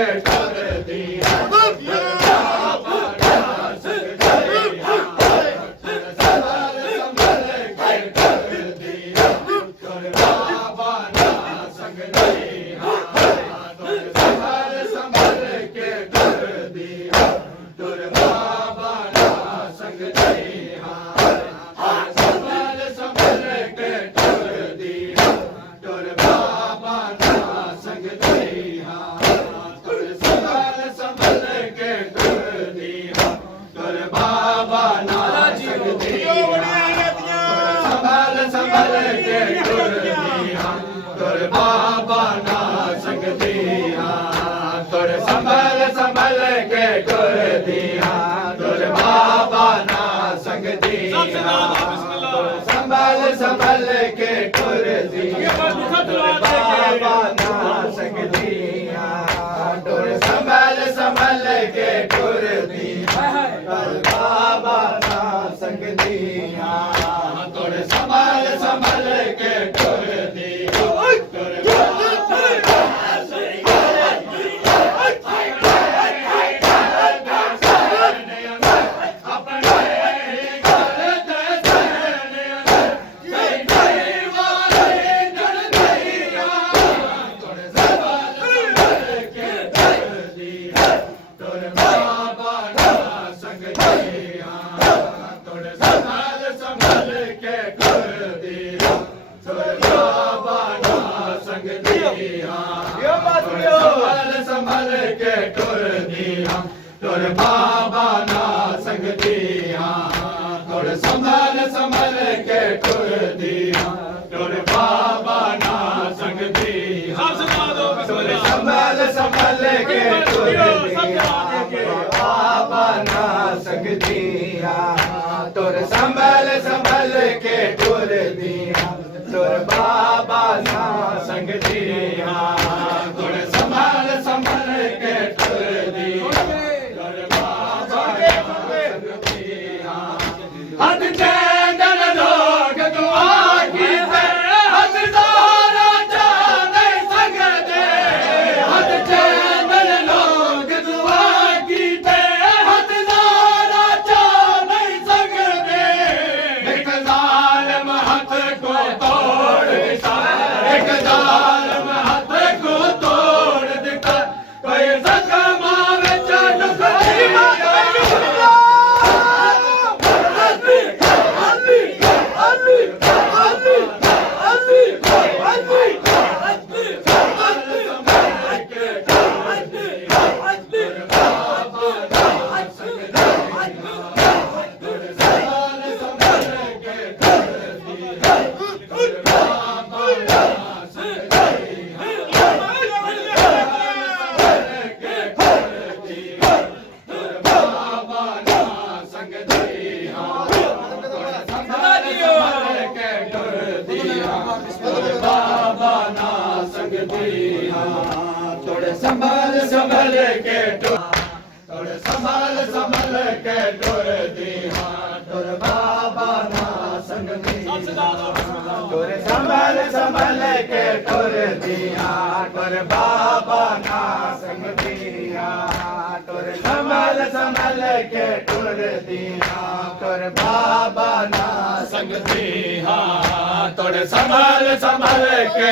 के टुर दिया संभल के टुर दिया बाबा ना संग दिया टुर संभल के टुर दिया बाबा ना संग दिया टुर संभल के टुर दिया संभल के टुर दिया टुर बाबा ना संग दिया टुर संभल के टुर दिया टुर बाबा ना संग दिया टुर संभल के टुर दिया बाबा ना संग दिया टुर संभल के टुर दिया टुर बाबा ना संग दिया टुर संभल के टुर दिया टुर बाबा ना संग दिया हद चैन लोग दुआ की हद सारा जाने सकते हद चैन लोग दुआ की हद सारा जाने सकते एक जालिम हाथ को तोड़ दिया एक जालिम हाथ को तोड़ दिया कोई जख्मा में चुक दिया संभल के टुर थोड़े संभल के टुर दिया टुर बाबा ना संग दिया टुर संभल के टुर दिया टुर बाबा ना संग दिया टुर संभल के टुर दिया टुर बाबा ना संग दिया टुर संभल के टुर दिया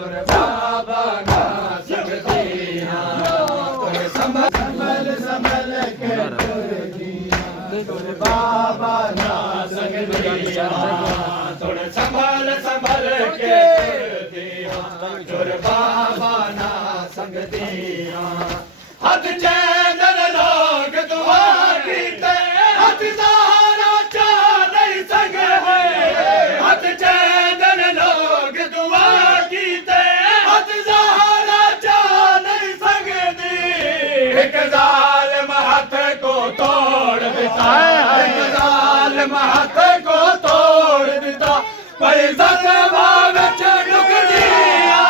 बाबा ना संग बाबा ना संग दिया थोड़े संभल के दिया टुर बाबा ना संग दिया हद चैन लोग दुआ कीते हद सारा चा नहीं सके हद चैन लोग दुआ कीते हद सारा चा नहीं सकती एक जालिम हाथ को तोड़ देता, एक जालिम हाथ को तोड़ देता, पर ज़ख्म विच ढुक दिया,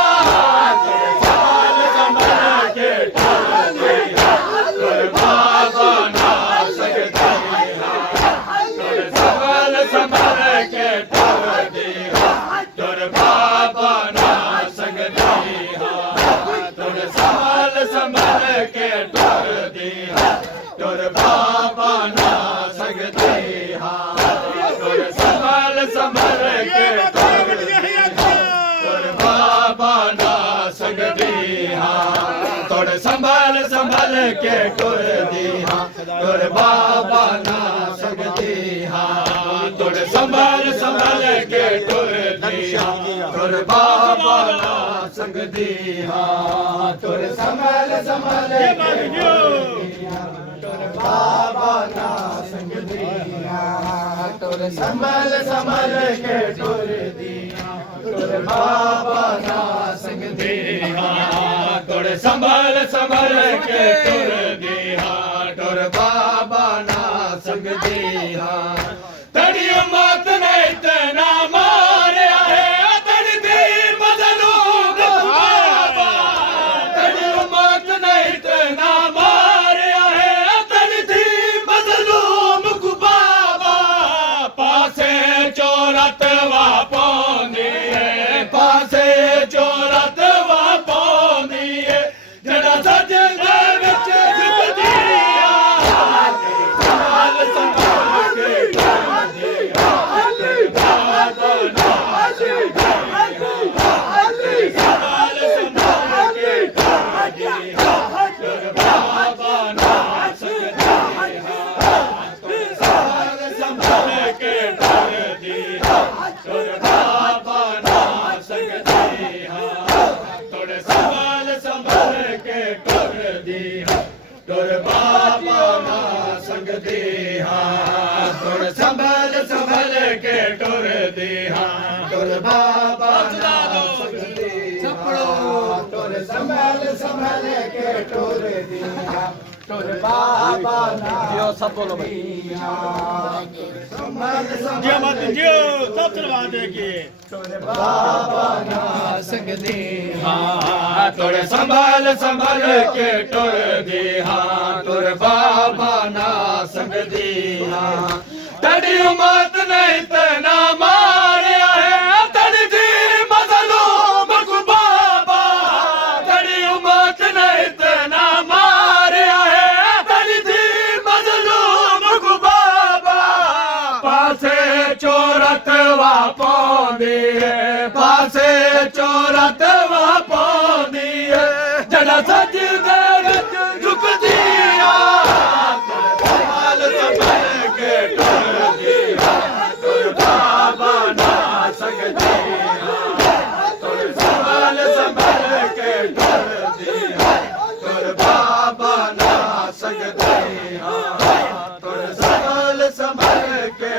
संभाल संभाल के टुर दिया, तुर बाबा ना सकदी, तुर संभाल संभाल के टुर दिया, तुर बाबा ना सकदी, तुर संभाल संभाल के टुर दिया, तुर बाबा ना सकदी, तुर संभाल संभाल के टुर दिया, तुर बाबा ना सकदी, तुर संभाल संभाल के टुर दिया, तुर बाबा ना सकदी, तुर संभाल संभाल के टुर दिया, तुर बाबा ना सकदी, तुर संभाल संभाल के तुर बाबा ना सकदी, तुर संभाल संभाल के टुर दिया, तुर बाबा ना सकदी, तुर संभाल संभाल के टुर दिया, तुर बाबा ना सकदी, तेरी मौत ने इतना मारिया है, तेरी दी मजलूम बाबा, तेरी मौत ने इतना मारिया है, तेरी दी मजलूम बाबा, पासे चोरत वा पौंदी है, पासे चोरत वा पौंदी है, जड़ा सजदे विच झुक दिया, संभाल संभाल के टुर दिया, बाबा ना सकदी, संभाल संभाल के टुर दिया, तुर बाबा ना सकदी, संभाल संभाल के टुर दिया, तुर बाबा ना सकदी, तुर संभाल संभाल के टुर दिया, तुर बाबा ना सकदी, तुर संभाल संभाल के टुर दिया, तुर बाबा ना सकदी, तुर संभाल संभाल के टुर दिया, तुर बाबा ना सब बोलो सब चलवा देंगे तुर बाबा ना सकदी, तुर संभाल संभाल के टुर दिया, तुर बाबा ना सकदी, तेरी मौत ने इतना मारिया है, तेरी दी मजलूम बाबा, तेरी मौत ने इतना मारिया है, तेरी दी मजलूम बाबा, पासे चोरत वा पौंदी है, पासे चोरत वा पौंदी है, जड़ा सजदे विच झुक दिया, संभाल संभाल के टुर दिया, तुर बाबा ना सकदी, तुर संभाल संभाल के टुर दिया, तुर बाबा ना सकदी, तुर संभाल संभाल के